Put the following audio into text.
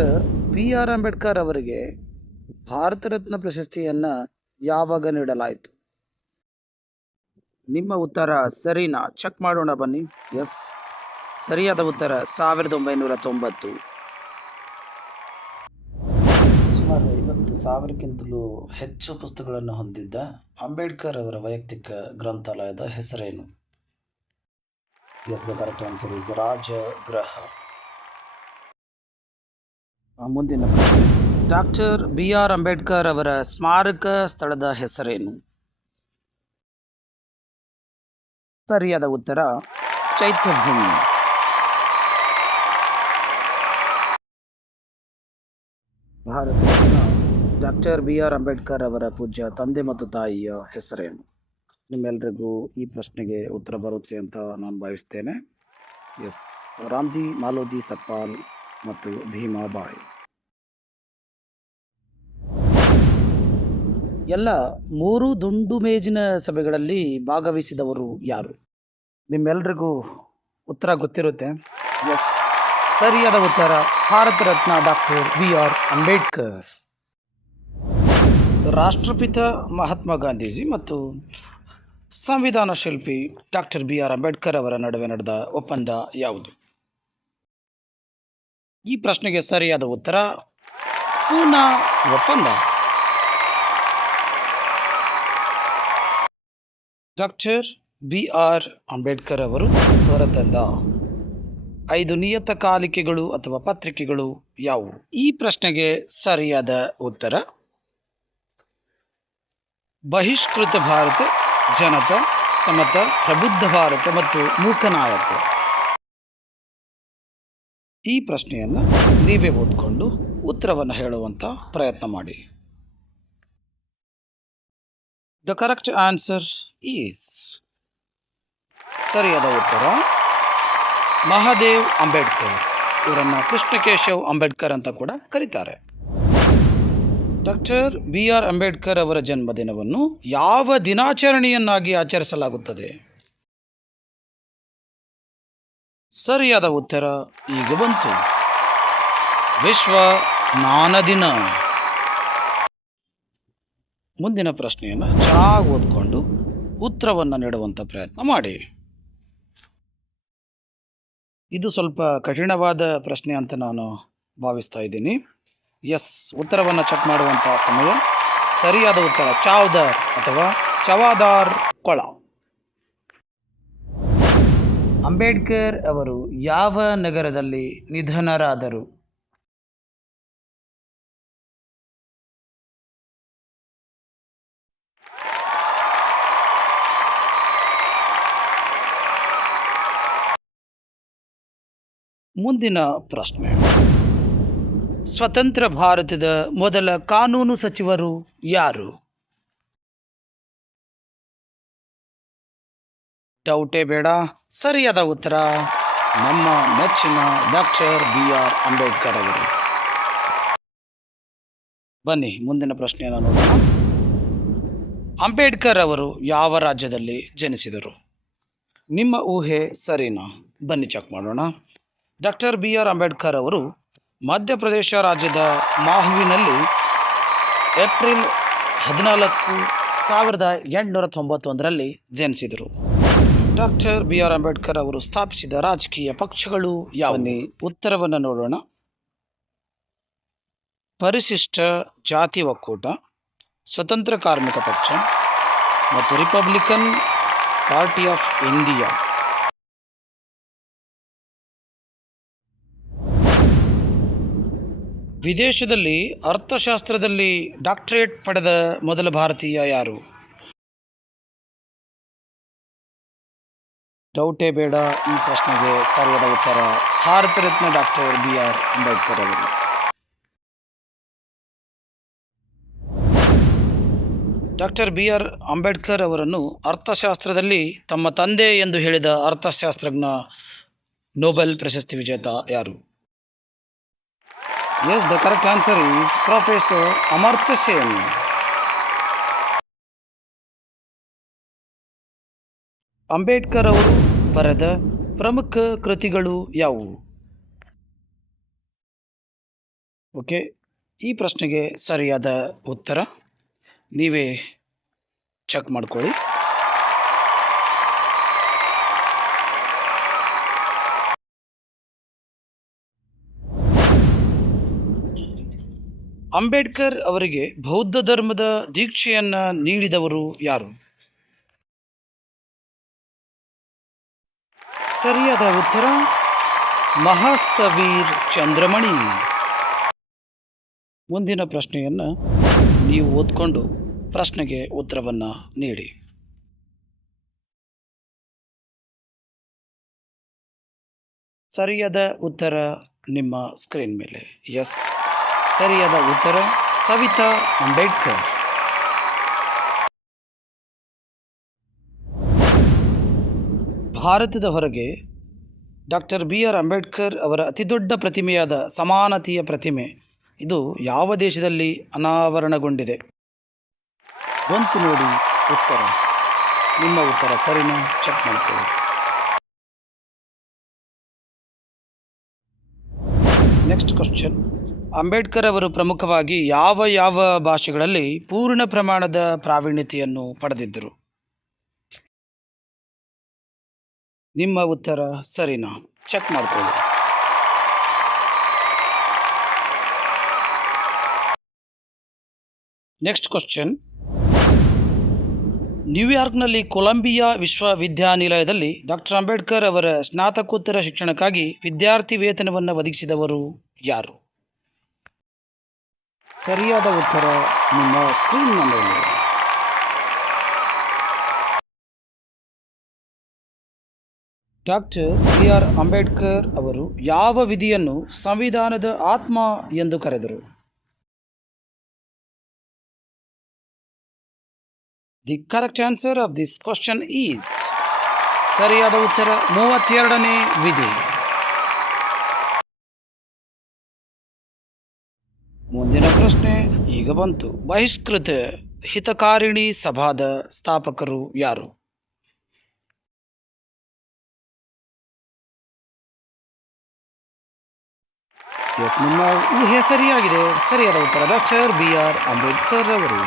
Doctor B R Ambedkar ಅವರಿಗೆ ಭಾರತ ರತ್ನ ಪ್ರಶಸ್ತಿಯನ್ನು ಯಾವಾಗ ನೀಡಲಾಯಿತು? ನಿಮ್ಮ ಉತ್ತರ ಸರಿನಾ? ಚೆಕ್ ಮಾಡೋಣ ಬನ್ನಿ. ಎಸ್, ಸರಿಯಾದ ಉತ್ತರ 1990. ಸುಮಾರು 50,000ಕ್ಕಿಂತಲೂ ಹೆಚ್ಚು ಪುಸ್ತಕಗಳನ್ನು ಹೊಂದಿದ್ದ ಅಂಬೇಡ್ಕರ್ ಅವರ ವೈಯಕ್ತಿಕ ಗ್ರಂಥಾಲಯದ ಹೆಸರೇನು? Yes, the correct answer is Rajagriha. ಮುಂದಿನ ಪ್ರಶ್ನೆ, ಡಾಕ್ಟರ್ ಬಿ ಆರ್ ಅಂಬೇಡ್ಕರ್ ಅವರ ಸ್ಮಾರಕ ಸ್ಥಳದ ಹೆಸರೇನು? ಸರಿಯಾದ ಉತ್ತರ ಚೈತ್ಯಭೂಮಿ. ಭಾರತದ ಡಾಕ್ಟರ್ ಬಿ ಆರ್ ಅಂಬೇಡ್ಕರ್ ಅವರ ಪೂಜ್ಯ ತಂದೆ ಮತ್ತು ತಾಯಿಯ ಹೆಸರೇನು? ನಿಮ್ಮೆಲ್ಲರಿಗೂ ಈ ಪ್ರಶ್ನೆಗೆ ಉತ್ತರ ಬರುತ್ತೆ ಅಂತ ನಾನು ಭಾವಿಸ್ತೇನೆ. ಎಸ್, ರಾಮ್ಜಿ ಮಾಲೋಜಿ ಸಕ್ಪಾಲ್ ಮತ್ತು ಭೀಮಾಬಾಯಿ. ಎಲ್ಲ 3 ದುಂಡು ಮೇಜಿನ ಸಭೆಗಳಲ್ಲಿ ಭಾಗವಹಿಸಿದವರು ಯಾರು? ನಿಮ್ಮೆಲ್ರಿಗೂ ಉತ್ತರ ಗೊತ್ತಿರುತ್ತೆ. ಎಸ್, ಸರಿಯಾದ ಉತ್ತರ Bharat Ratna doctor B R Ambedkar. ರಾಷ್ಟ್ರಪಿತ ಮಹಾತ್ಮ ಗಾಂಧೀಜಿ ಮತ್ತು ಸಂವಿಧಾನ ಶಿಲ್ಪಿ ಡಾಕ್ಟರ್ ಬಿ ಆರ್ ಅಂಬೇಡ್ಕರ್ ಅವರ ನಡುವೆ ನಡೆದ ಒಪ್ಪಂದ ಯಾವುದು? ಈ ಪ್ರಶ್ನೆಗೆ ಸರಿಯಾದ ಉತ್ತರ ಪೂನಾ ಒಪ್ಪಂದ. ಡಾಕ್ಟರ್ ಬಿ ಆರ್ ಅಂಬೇಡ್ಕರ್ ಅವರು ಹೊರತಂದ 5 ನಿಯತಕಾಲಿಕೆಗಳು ಅಥವಾ ಪತ್ರಿಕೆಗಳು ಯಾವುವು? ಈ ಪ್ರಶ್ನೆಗೆ ಸರಿಯಾದ ಉತ್ತರ ಬಹಿಷ್ಕೃತ ಭಾರತ, ಜನತಾ, ಸಮತ, ಪ್ರಬುದ್ಧ ಭಾರತ ಮತ್ತು ಮೂಕನಾಯಕ. ಈ ಪ್ರಶ್ನೆಯನ್ನು ನೀವೇ ಓದ್ಕೊಂಡು ಉತ್ತರವನ್ನು ಹೇಳುವಂಥ ಪ್ರಯತ್ನ ಮಾಡಿ. ದ ಕರೆಕ್ಟ್ ಆನ್ಸರ್ ಈಸ್, ಸರಿಯಾದ ಉತ್ತರ ಮಹಾದೇವ್ ಅಂಬೇಡ್ಕರ್. ಇವರನ್ನು ಕೃಷ್ಣಕೇಶವ್ ಅಂಬೇಡ್ಕರ್ ಅಂತ ಕೂಡ ಕರೀತಾರೆ. ಡಾಕ್ಟರ್ ಬಿ ಆರ್ ಅಂಬೇಡ್ಕರ್ ಅವರ ಜನ್ಮದಿನವನ್ನು ಯಾವ ದಿನಾಚರಣೆಯನ್ನಾಗಿ ಆಚರಿಸಲಾಗುತ್ತದೆ? ಸರಿಯಾದ ಉತ್ತರ ಈಗ ಬಂತು, ವಿಶ್ವ ಜ್ಞಾನ ದಿನ. ಮುಂದಿನ ಪ್ರಶ್ನೆಯನ್ನು ಚೆನ್ನಾಗಿ ಓದ್ಕೊಂಡು ಉತ್ತರವನ್ನು ನೀಡುವಂಥ ಪ್ರಯತ್ನ ಮಾಡಿ. ಇದು ಸ್ವಲ್ಪ ಕಠಿಣವಾದ ಪ್ರಶ್ನೆ ಅಂತ ನಾನು ಭಾವಿಸ್ತಾ ಇದ್ದೀನಿ. ಎಸ್, ಉತ್ತರವನ್ನು ಚೆಕ್ ಮಾಡುವಂಥ ಸಮಯ. ಸರಿಯಾದ ಉತ್ತರ ಚಾವ್ದಾರ್ ಅಥವಾ ಚವಾದಾರ್ ಕೊಳ. ಅಂಬೇಡ್ಕರ್ ಅವರು ಯಾವ ನಗರದಲ್ಲಿ ನಿಧನರಾದರು? ಮುಂದಿನ ಪ್ರಶ್ನೆ, ಸ್ವತಂತ್ರ ಭಾರತದ ಮೊದಲ ಕಾನೂನು ಸಚಿವರು ಯಾರು? ಡೌಟೇ ಬೇಡ, ಸರಿಯಾದ ಉತ್ತರ ನಮ್ಮ ನೆಚ್ಚಿನ ಡಾಕ್ಟರ್ ಬಿ ಆರ್ ಅಂಬೇಡ್ಕರ್ ಅವರು. ಬನ್ನಿ ಮುಂದಿನ ಪ್ರಶ್ನೆಯನ್ನು ನೋಡೋಣ. ಅಂಬೇಡ್ಕರ್ ಅವರು ಯಾವ ರಾಜ್ಯದಲ್ಲಿ ಜನಿಸಿದರು? ನಿಮ್ಮ ಊಹೆ ಸರಿನಾ? ಬನ್ನಿ ಚೆಕ್ ಮಾಡೋಣ. ಡಾಕ್ಟರ್ ಬಿ ಆರ್ ಅಂಬೇಡ್ಕರ್ ಅವರು ಮಧ್ಯಪ್ರದೇಶ ರಾಜ್ಯದ ಮಾಹುವಿನಲ್ಲಿ ಏಪ್ರಿಲ್ 14, 1891ರಲ್ಲಿ ಜನಿಸಿದರು. ಡಾಕ್ಟರ್ ಬಿ ಆರ್ ಅಂಬೇಡ್ಕರ್ ಅವರು ಸ್ಥಾಪಿಸಿದ ರಾಜಕೀಯ ಪಕ್ಷಗಳು ಯಾವುವು? ಉತ್ತರವನ್ನು ನೋಡೋಣ. ಪರಿಶಿಷ್ಟ ಜಾತಿ ಒಕ್ಕೂಟ, ಸ್ವತಂತ್ರ ಕಾರ್ಮಿಕ ಪಕ್ಷ ಮತ್ತು ರಿಪಬ್ಲಿಕನ್ ಪಾರ್ಟಿ ಆಫ್ ಇಂಡಿಯಾ. ವಿದೇಶದಲ್ಲಿ ಅರ್ಥಶಾಸ್ತ್ರದಲ್ಲಿ ಡಾಕ್ಟರೇಟ್ ಪಡೆದ ಮೊದಲ ಭಾರತೀಯ ಯಾರು? ಡೌಟೇ ಬೇಡ, ಈ ಪ್ರಶ್ನೆಗೆ ಸರಿಯಾದ ಉತ್ತರ Bharat Ratna doctor B R Ambedkar ಅವರು. ಡಾಕ್ಟರ್ ಬಿ ಆರ್ ಅಂಬೇಡ್ಕರ್ ಅವರನ್ನು ಅರ್ಥಶಾಸ್ತ್ರದಲ್ಲಿ ತಮ್ಮ ತಂದೆ ಎಂದು ಹೇಳಿದ ಅರ್ಥಶಾಸ್ತ್ರಜ್ಞ ನೊಬೆಲ್ ಪ್ರಶಸ್ತಿ ವಿಜೇತ ಯಾರು? Yes, the correct answer is professor Amartya Sen. Ambedkar ಅವರು ಬರೆದ ಪ್ರಮುಖ ಕೃತಿಗಳು ಯಾವುವು? ಓಕೆ, ಈ ಪ್ರಶ್ನೆಗೆ ಸರಿಯಾದ ಉತ್ತರ ನೀವೇ ಚೆಕ್ ಮಾಡ್ಕೊಳ್ಳಿ. ಅಂಬೇಡ್ಕರ್ ಅವರಿಗೆ ಬೌದ್ಧ ಧರ್ಮದ ದೀಕ್ಷೆಯನ್ನ ನೀಡಿದವರು ಯಾರು? ಸರಿಯಾದ ಉತ್ತರ ಮಹಾಸ್ತವೀರ್ ಚಂದ್ರಮಣಿ. ಮುಂದಿನ ಪ್ರಶ್ನೆಯನ್ನು ನೀವು ಓದ್ಕೊಂಡು ಪ್ರಶ್ನೆಗೆ ಉತ್ತರವನ್ನು ನೀಡಿ. ಸರಿಯಾದ ಉತ್ತರ ನಿಮ್ಮ ಸ್ಕ್ರೀನ್ ಮೇಲೆ. ಎಸ್, ಸರಿಯಾದ ಉತ್ತರ ಸವಿತಾ ಅಂಬೇಡ್ಕರ್. ಭಾರತದ ಹೊರಗೆ ಡಾಕ್ಟರ್ BR ಅಂಬೇಡ್ಕರ್ ಅವರ ಅತಿದೊಡ್ಡ ಪ್ರತಿಮೆಯಾದ ಸಮಾನತೆಯ ಪ್ರತಿಮೆ ಇದು ಯಾವ ದೇಶದಲ್ಲಿ ಅನಾವರಣಗೊಂಡಿದೆ? ಬಂತು ನೋಡಿ ಉತ್ತರ. ನಿಮ್ಮ ಉತ್ತರ ಸರಿನಾ? ಚೆಕ್ ಮಾಡ್ಕೊಳ್ಳಿ. Next question. ಅಂಬೇಡ್ಕರ್ ಅವರು ಪ್ರಮುಖವಾಗಿ ಯಾವ ಭಾಷೆಗಳಲ್ಲಿ ಪೂರ್ಣ ಪ್ರಮಾಣದ ಪ್ರಾವೀಣ್ಯತೆಯನ್ನು ಪಡೆದಿದ್ದರು? ನಿಮ್ಮ ಉತ್ತರ ಸರಿನಾ? ಚೆಕ್ ಮಾಡ್ಕೊಳ್ಳಿ. Next question. ನ್ಯೂಯಾರ್ಕ್ನಲ್ಲಿ ಕೊಲಂಬಿಯಾ ವಿಶ್ವವಿದ್ಯಾನಿಲಯದಲ್ಲಿ ಡಾಕ್ಟರ್ ಅಂಬೇಡ್ಕರ್ ಅವರ ಸ್ನಾತಕೋತ್ತರ ಶಿಕ್ಷಣಕ್ಕಾಗಿ ವಿದ್ಯಾರ್ಥಿ ವೇತನವನ್ನು ಒದಗಿಸಿದವರು ಯಾರು? ಸರಿಯಾದ ಉತ್ತರ ನಿಮ್ಮ ಸ್ಕ್ರೀನ್ನ ಮೇಲೆ. ಡಾಕ್ಟರ್ BR ಅಂಬೇಡ್ಕರ್ ಅವರು ಯಾವ ವಿಧಿಯನ್ನು ಸಂವಿಧಾನದ ಆತ್ಮ ಎಂದು ಕರೆದರು? The correct answer of this question is, ಸರಿಯಾದ ಉತ್ತರ 32ನೇ ವಿಧಿ. ಮುಂದಿನ ಪ್ರಶ್ನೆ ಈಗ ಬಂತು. ಬಹಿಷ್ಕೃತ ಹಿತಕಾರಿಣಿ ಸಭಾದ ಸ್ಥಾಪಕರು ಯಾರು? ಎಸ್, ನಿಮ್ಮ ಊಹೆ ಸರಿಯಾಗಿದೆ. ಸರಿಯಾದ ಉತ್ತರ ಡಾಕ್ಟರ್ BR ಅಂಬೇಡ್ಕರ್ ಅವರು.